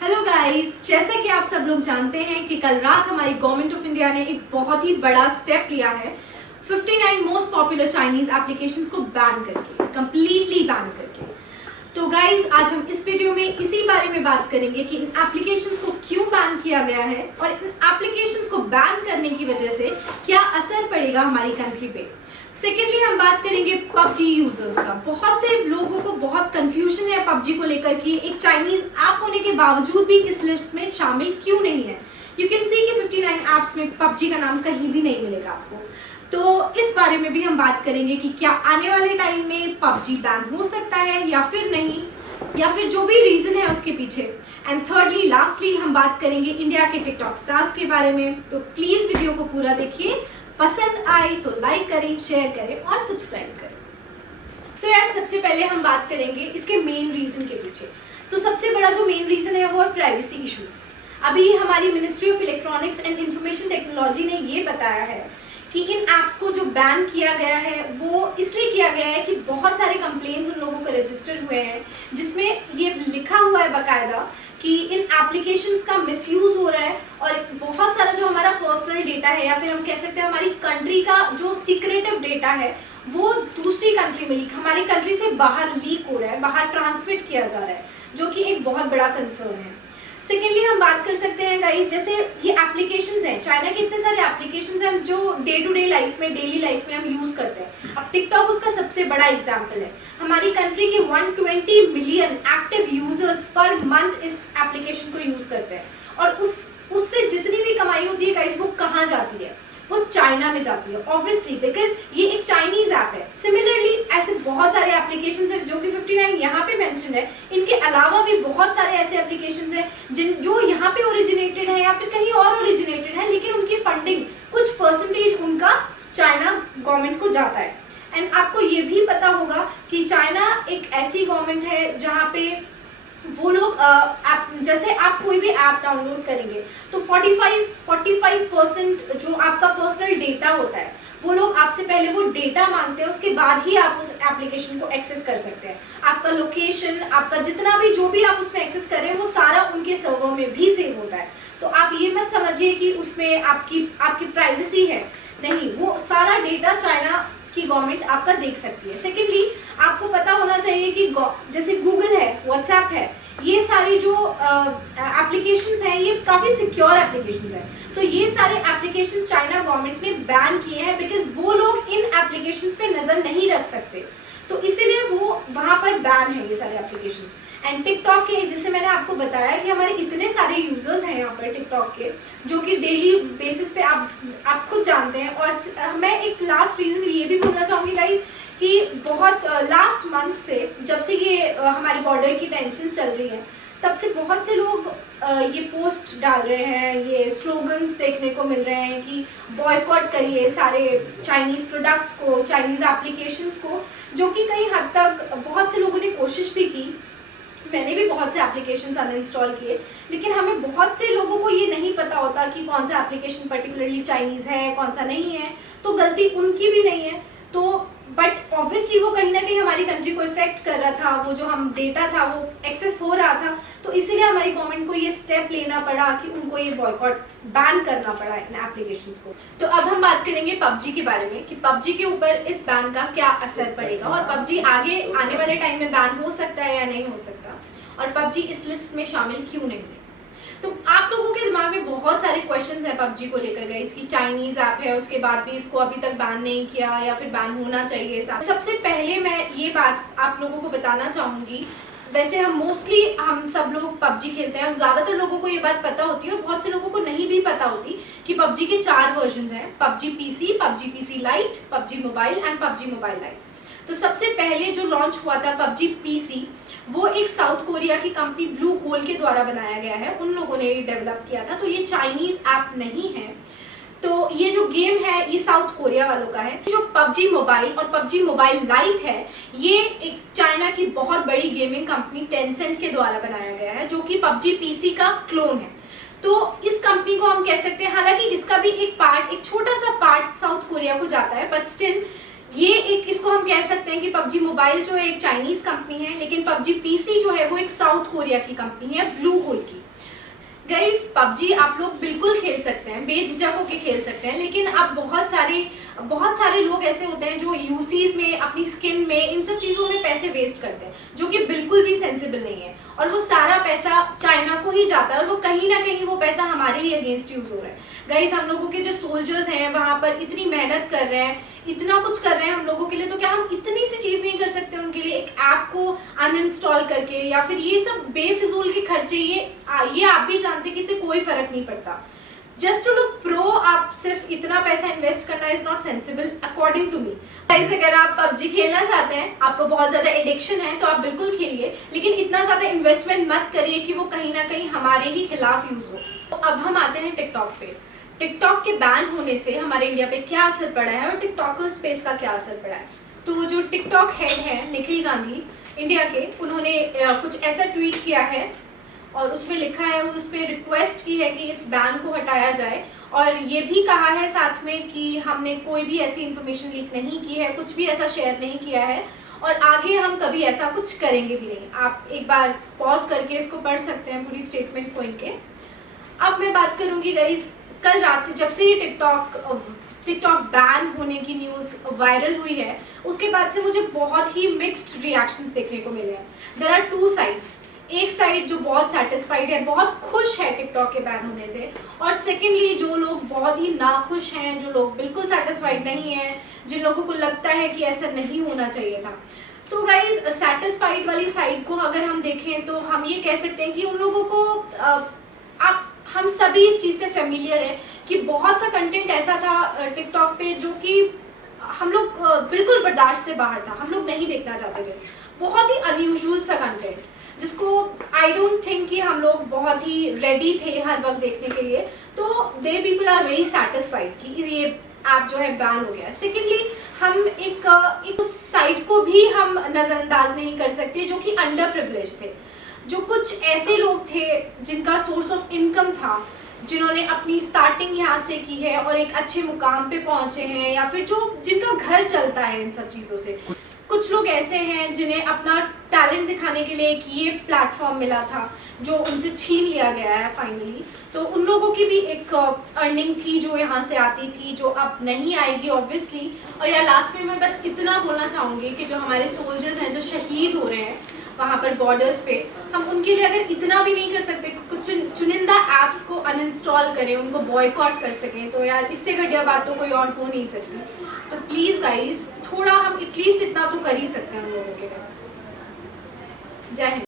Hello guys, जैसा कि आप सब लोग जानते हैं कि कल रात हमारी गवर्नमेंट ऑफ इंडिया ने एक बहुत ही बड़ा स्टेप लिया है 59 मोस्ट पॉपुलर चाइनीज एप्लीकेशंस को बैन करके, कंप्लीटली बैन करके। तो गाइस, आज हम इस वीडियो में इसी बारे में बात करेंगे कि इन एप्लीकेशंस को क्यों बैन किया गया है और इन एप्लीकेशंस को बैन करने की वजह से क्या असर पड़ेगा हमारी कंट्री पे। सेकेंडली, हम बात करेंगे पबजी यूजर्स का। बहुत से लोगों को बहुत कंफ्यूजन है पबजी को लेकर कि एक चाइनीज ऐप होने के बावजूद भी इस लिस्ट में शामिल क्यों नहीं है। यू कैन सी कि 59 ऐप्स में पबजी का नाम कहीं भी नहीं मिलेगा आपको। तो इस बारे में भी हम बात करेंगे कि क्या आने वाले टाइम में पबजी बैन हो सकता है या फिर नहीं, या फिर जो भी रीजन है उसके पीछे। एंड थर्डली, लास्टली, हम बात करेंगे इंडिया के टिकटॉक स्टार्स के बारे में। तो प्लीज वीडियो को पूरा देखिए, पसंद आए तो लाइक करें, शेयर करें और सब्सक्राइब करें। तो यार, सबसे पहले हम बात करेंगे इसके मेन रीजन के पीछे। तो सबसे बड़ा जो मेन रीजन है वो है प्राइवेसी इश्यूज। अभी हमारी ministry of electronics and information technology ने ये बताया है कि इन ऐप्स को जो बैन किया गया है वो इसलिए किया गया है कि बहुत सारे कंप्लेंट्स उन लोगों को रजिस्टर हुए हैं जिसमें ये लिखा हुआ है बाकायदा कि इन एप्लीकेशंस का मिसयूज हो रहा है और बहुत सारा जो हमारा पर्सनल डेटा है या फिर हम कह सकते हैं हमारी कंट्री का जो सीक्रेटिव डेटा है वो दूसरी कंट्री में हमारी कंट्री से बाहर लीक हो रहा है, बाहर ट्रांसमिट किया जा रहा है, जो कि एक बहुत बड़ा कंसर्न है। सेकेंडली, हम बात कर सकते हैं गाइस, जैसे ये एप्लीकेशंस हैं, चाइना के इतने सारे एप्लीकेशंस हैं जो डे टू डे लाइफ में, डेली लाइफ में हम यूज करते हैं। अब टिकटॉक उसका सबसे बड़ा एग्जांपल है। हमारी कंट्री के 120 million active users per month इस एप्लीकेशन को यूज करते हैं और उससे जितनी भी कमाई होती है गाइस वो कहाँ जाती है? वो चाइना में जाती है, ऑब्वियसली, बिकॉज ये एक चाइनीज ऐप है। सिमिलरली ऐसे बहुत सारे एप्लीकेशंस हैं जो कि 59 यहाँ पे मेंशन है। इनके अलावा भी बहुत सारे ऐसे एप्लीकेशंस हैं जो यहाँ पे ओरिजिनेटेड है या फिर कहीं और ओरिजिनेटेड है, लेकिन उनकी फंडिंग कुछ परसेंटेज उनका चाइना गवर्नमेंट को जाता है। एंड आपको ये भी पता होगा कि चाइना एक ऐसी गवर्नमेंट है जहाँ पे वो लोग जैसे आप कोई भी ऐप डाउनलोड करेंगे तो 45% जो आपका पर्सनल डेटा होता है वो लोग आपसे पहले वो डेटा मांगते हैं, उसके बाद ही आप उस एप्लीकेशन को एक्सेस कर सकते हैं। आपका लोकेशन, आपका जितना भी जो भी आप उसमें एक्सेस कर रहे हैं वो सारा उनके सर्वर में भी सेव होता है। तो आप ये मत समझिए कि उसमें आपकी प्राइवेसी है, नहीं, वो सारा डेटा चाइना की गवर्नमेंट आपका देख सकती है। सेकेंडली, आपको पता होना चाहिए कि जैसे गूगल है, व्हाट्सएप है, ये सारी जो एप्लीकेशंस हैं ये काफ़ी सिक्योर एप्लीकेशंस हैं। तो ये सारे एप्लीकेशंस चाइना गवर्नमेंट ने बैन किए हैं बिकॉज वो लोग इन एप्लीकेशंस पे नज़र नहीं रख सकते, तो इसीलिए वो वहाँ पर बैन है ये सारे एप्लीकेशंस। एंड टिकटॉक के, जिससे मैंने आपको बताया कि हमारे इतने सारे यूजर्स हैं यहाँ पर टिकटॉक के जो कि डेली बेसिस पे आप खुद जानते हैं। और मैं एक लास्ट रीज़न ये भी बोलना चाहूँगी गाइज कि बहुत लास्ट मंथ से, जब से ये हमारी बॉर्डर की टेंशन चल रही है, तब से बहुत से लोग ये पोस्ट डाल रहे हैं, ये स्लोगन्स देखने को मिल रहे हैं कि बॉयकॉट करिए सारे चाइनीज़ प्रोडक्ट्स को, चाइनीज़ एप्लीकेशंस को, जो कि कई हद तक बहुत से लोगों ने कोशिश भी की। मैंने भी बहुत से एप्लीकेशंस अनइंस्टॉल किए, लेकिन हमें बहुत से लोगों को ये नहीं पता होता कि कौन सा एप्लीकेशन पर्टिकुलरली चाइनीज़ है, कौन सा नहीं है। तो गलती उनकी भी नहीं है, तो बट ऑब्वियसली वो कहीं ना कहीं हमारी कंट्री को इफेक्ट कर रहा था, वो जो हम डेटा था वो एक्सेस हो रहा था। तो इसीलिए हमारी गवर्नमेंट को ये स्टेप लेना पड़ा कि उनको ये बॉयकॉट, बैन करना पड़ा इन एप्लीकेशंस को। तो अब हम बात करेंगे पबजी के बारे में कि पबजी के ऊपर इस बैन का क्या असर पड़ेगा और पबजी आगे आने वाले टाइम में बैन हो सकता है या नहीं हो सकता, और पबजी इस लिस्ट में शामिल क्यों नहीं है। तो आप लोगों के दिमाग में बहुत सारे क्वेश्चंस हैं पबजी को लेकर गए, इसकी चाइनीज ऐप है, उसके बाद भी इसको अभी तक बैन नहीं किया या फिर बैन होना चाहिए। सबसे पहले मैं ये बात आप लोगों को बताना चाहूँगी, वैसे हम सब लोग पबजी खेलते हैं और ज़्यादातर लोगों को ये बात पता होती है और बहुत से लोगों को नहीं भी पता होती कि पबजी के 4 वर्जन्स हैं, PUBG PC, PUBG PC light, PUBG mobile and PUBG mobile light. तो सबसे पहले जो लॉन्च हुआ था पबजी पीसी, वो एक साउथ कोरिया की कंपनी ब्लू होल के द्वारा बनाया गया है, उन लोगों ने ये डेवलप किया था। तो ये चाइनीज ऐप नहीं है, तो ये जो गेम है ये साउथ कोरिया वालों का है। जो पबजी मोबाइल और पबजी मोबाइल लाइट है, ये एक चाइना की बहुत बड़ी गेमिंग कंपनी टेंसेंट के द्वारा बनाया गया है, जो कि पबजी पीसी का क्लोन है। तो इस कंपनी को हम कह सकते हैं, हालांकि इसका भी एक छोटा सा पार्ट साउथ कोरिया को जाता है, बट स्टिल ये एक, इसको हम कह सकते हैं कि पबजी मोबाइल जो है एक चाइनीज कंपनी है, लेकिन पबजी पीसी जो है वो एक साउथ कोरिया की कंपनी है, ब्लू होल की। गाइस पबजी आप लोग बिल्कुल खेल सकते हैं, बेझिझक होकर खेल सकते हैं, लेकिन अब बहुत सारे लोग ऐसे होते हैं जो यूसीज में, अपनी स्किन में, इन सब चीज़ों में पैसे वेस्ट करते हैं, जो कि बिल्कुल भी सेंसिबल नहीं है। और वो सारा पैसा चाइना को ही जाता है, और वो कहीं ना कहीं वो पैसा हमारे ही अगेंस्ट यूज हो रहा है। गाइस हम लोगों के जो सोल्जर्स हैं वहाँ पर इतनी मेहनत कर रहे हैं, इतना कुछ कर रहे हैं हम लोगों के लिए, तो क्या हम इतनी सी चीज़ नहीं कर सकते उनके लिए? एक ऐप को अनइंस्टॉल करके, या फिर ये सब बेफिजूल के खर्चे, ये आप भी जानते हैं कि इससे कोई फर्क नहीं पड़ता। जस्ट टू लुक प्रो आप सिर्फ इतना पैसा इन्वेस्ट करना is not sensible according to me. Guys अगर आप पबजी खेलना चाहते हैं, आपको बहुत ज्यादा एडिक्शन है, तो आप बिल्कुल खेलिए, लेकिन इतना ज्यादा इन्वेस्टमेंट मत करिए कि वो कहीं ना कहीं हमारे ही खिलाफ यूज हो। तो अब हम आते हैं टिकटॉक पे। टिकटॉक के बैन होने से हमारे इंडिया पे क्या असर पड़ा है और टिकटॉकर्स पे इसका क्या असर पड़ा है? तो जो टिकटॉक हेड है निखिल गांधी इंडिया के, उन्होंने कुछ ऐसा ट्वीट किया है और उसमें लिखा है, उस पर रिक्वेस्ट की है कि इस बैन को हटाया जाए, और ये भी कहा है साथ में कि हमने कोई भी ऐसी इंफॉर्मेशन लीक नहीं की है, कुछ भी ऐसा शेयर नहीं किया है, और आगे हम कभी ऐसा कुछ करेंगे भी नहीं। आप एक बार पॉज करके इसको पढ़ सकते हैं पूरी स्टेटमेंट को इनके। अब मैं बात करूंगी गाइस, कल रात से जब से ये टिकटॉक बैन होने की न्यूज़ वायरल हुई है, उसके बाद से मुझे बहुत ही मिक्स्ड रिएक्शंस देखने को मिले हैं। There are two sides. एक साइड जो बहुत सेटिस्फाइड है, बहुत खुश है टिकटॉक के बैन होने से, और सेकेंडली जो लोग बहुत ही नाखुश हैं, जो लोग बिल्कुल सेटिस्फाइड नहीं हैं, जिन लोगों को लगता है कि ऐसा नहीं होना चाहिए था। तो गाइज सेटिस्फाइड वाली साइड को अगर हम देखें तो हम ये कह सकते हैं कि उन लोगों को हम सभी इस चीज़ से फेमिलियर है कि बहुत सा कंटेंट ऐसा था टिकटॉक पे जो कि हम लोग बिल्कुल बर्दाश्त से बाहर था, हम लोग नहीं देखना चाहते थे। बहुत ही अनयूजुअल सा कंटेंट जिसको आई डोंट थिंक कि हम लोग बहुत ही रेडी थे हर वक्त देखने के लिए। तो they people are very satisfied कि ये ऐप जो है बैन हो गया। सेकेंडली हम एक साइड को भी हम नज़रअंदाज नहीं कर सकते जो कि अंडर प्रिविलेज थे, जो कुछ ऐसे लोग थे जिनका सोर्स ऑफ इनकम था, जिन्होंने अपनी स्टार्टिंग यहाँ से की है और एक अच्छे मुकाम पे पहुँचे हैं, या फिर जिनका घर चलता है इन सब चीज़ों से। कुछ लोग ऐसे हैं जिन्हें अपना टैलेंट दिखाने के लिए एक ये प्लेटफॉर्म मिला था जो उनसे छीन लिया गया है फाइनली। तो उन लोगों की भी एक अर्निंग थी जो यहाँ से आती थी, जो अब नहीं आएगी ऑब्वियसली। और यार लास्ट में मैं बस इतना बोलना चाहूँगी कि जो हमारे सोल्जर्स हैं जो शहीद हो रहे हैं वहाँ पर बॉर्डर्स पे, हम उनके लिए अगर इतना भी नहीं कर सकते, कुछ चुनिंदा ऐप्स को अनइंस्टॉल करें, उनको बॉयकॉट कर सकें, तो यार इससे घटिया बात तो कोई और हो नहीं सकती। तो प्लीज़ गाइस थोड़ा हम एटलीस्ट इतना तो कर ही सकते हैं हम लोगों के लिए। जय हिंद।